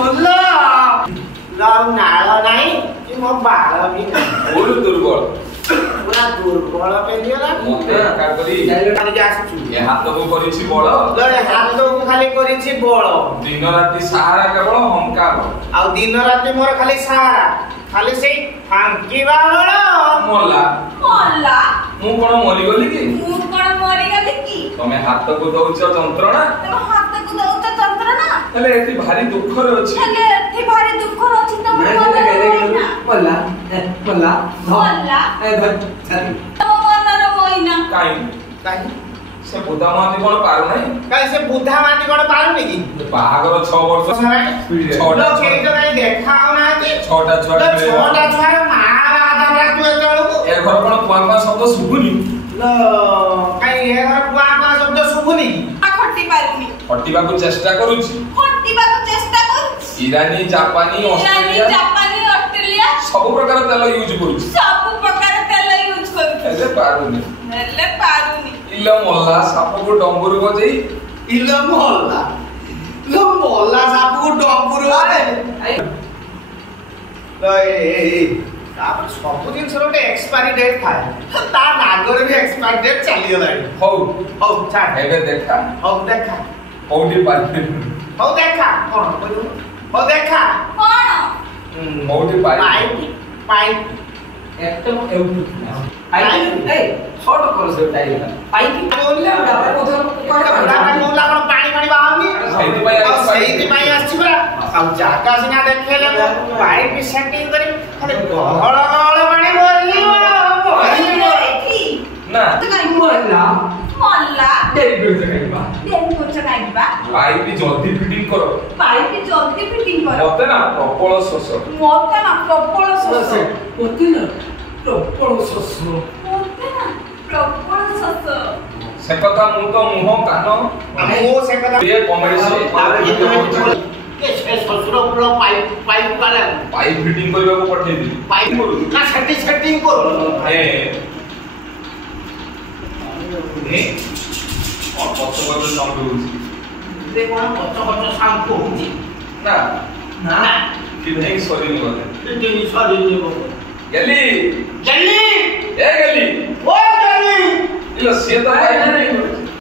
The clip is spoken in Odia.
सोलो लाउ नाଳ ନାହିଁ କି ମୋ ବାଳ ବି ବହୁତ ଦୁର୍ବଳ ପୁରା ଦୁର୍ବଳ ପେଲିଗଲା ମତେ କା କରି ଖାଲି ଆସୁଛୁ ଏ ହାତକୁ କରିଛି ବଳ ଏ ହାତକୁ ଖାଲି କରିଛି ବଳ ଦିନ ରାତି ସାହାରା କେବଳ ହଂକାର ଆଉ ଦିନ ରାତି ମୋର ଖାଲି ସାହାରା ଖାଲି ସେଇ ଫାଙ୍କିବା ବଳ ମଲା ମଲା ମୁଁ କଣ ମରିଗଲି କି ମୁଁ କଣ ମରିଗଲି କି ତମେ ହାତକୁ ଦଉଛ ଯନ୍ତ୍ରଣା ତମ ହାତକୁ ଦଉଛ ଯନ୍ତ୍ରଣା ହେଲେ ଏଠି ଭାରି ଦୁଃଖରେ ଅଛି ହେଲେ ଏଠି ଭାରି ଦୁଃଖରେ ଅଛି ତମ ମଲା ମଲା ମଲା ଏ ଧର ଛାତି ତମ ମନର ମଇନା କାଇଁ କାହିଁ ସେ ବୁଧା ମହାନ୍ତି କଣ ପାରୁନାହିଁ କାହିଁ ସେ ବୁଧା ମାଟି କଣ ପାରୁନି କି ବାହାଘର 6 ବର୍ଷ ଛୋଟ କେହି ତ କାହିଁ ଦେଖା ହଉନାହାନ୍ତି 6ଟା ଛୁଆ ଛୋଟା ଛୁଆର ମା ବାଧା ମାତୁ ଏତେବେଳକୁ ଏ ଘର କଣ କୁଆ ଶବ୍ଦ ଶୁଭୁନି କାହିଁ ଏ ଘର କୁଆ ଶବ୍ଦ ଶୁଭୁନି ଖଟି ପାରୁନି ହଟିବାକୁ ଚେଷ୍ଟା କରୁଛି ଖଟିବାକୁ ଚେଷ୍ଟା କରୁଛି ଇରାନୀ ଜାପାନୀ ଅଷ୍ଟ୍ରେଲିଆ ଜାପାନୀ ଅଷ୍ଟ୍ରେଲିଆ ସବୁ ପ୍ରକାର ତେଲ ୟୁଜ କରୁଛି ସବୁ ପ୍ରକାର ତେଲ ୟୁଜ କରୁଛି ହେଲେ ପାରୁନି ହେଲେ ପାରୁନି ଇଲ ମଲା ସାପକୁ ଡମ୍ବୁରୁ ବଜେଇ ଇଲ ମଲା लो मोला सापକୁ ଡମ୍ବୁରୁ ତାପରେ ସବୁ ଜିନିଷର ଗୋଟେ ଏକ୍ସପାୟରି ଡେଟ୍ ଥାଏ ତା ନାଗରେ ବି ଏକ୍ସପାୟରି ଡେଟ୍ ଚାଲିଗଲାଣି ହଉ ହଉ ଛାଡ ଏବେ ଦେଖା ହଉ ଦେଖା କୋଉଠି ପାଇଲି ହଉ ଦେଖା କଣ କହିଲୁ ହଉ ଦେଖା କଣ କୋଉଠି ପାଇପ୍ ପାଇପ୍ একদম এউটু আই এই ছোট করে সে টাইলা পাইকি বললে ডাবরা কথা ডাবরা মোলা কোন পানি পানি বাহানি সেইতি পাই আসছি পরা ଆଉ ଜାଗା ସିନା ଦେଖେଇଲେ ପାଇପ୍ ସେଟିଂ କରି ଖାଲି ଗହଳ ଗହଳ ପାଣି ନା মলা মল্লা দেরি করতে কাইবা দেরি করছে কাইবা পাইপ জলদি ফিটিং কর পাইপ জলদি ফিটিং কর মতে না প্রবল শোষ মতে না প্রবল শোষ মতে না প্রবল শোষ মতে না প্রবল শোষ সে কথা মু তো মুহ কান ମୁଁ ସେ କଥା ଏ କମେଡି ସେ ଶ୍ୱଶୁର ପୁଅ ପାଇପ୍ ପାଇପ୍ ବାଲା ପାଇପ ଫିଟିଂ କରିବାକୁ ପଠେଇଥିଲି ପାଇପ୍ ନା ସେଟିଂ କରୁ ପଛ ପଛ ସାଉଣ୍ଡ ହଉଛି ସେ କଣ ପଛ ପଛ ସାଉଣ୍ଡ ହଉଛି ନା ନା ଫିଟିଂ ସରିନି ବୋଧେ ଫିଟିଂ ସରିଯିବ ଗଲି ଜଲ୍ଦି ଏ ଗଲି ଓ ଜଲ୍ଦି ଇଲୋ ସିଏ ତ ପାଇପ ଫିଟିଂ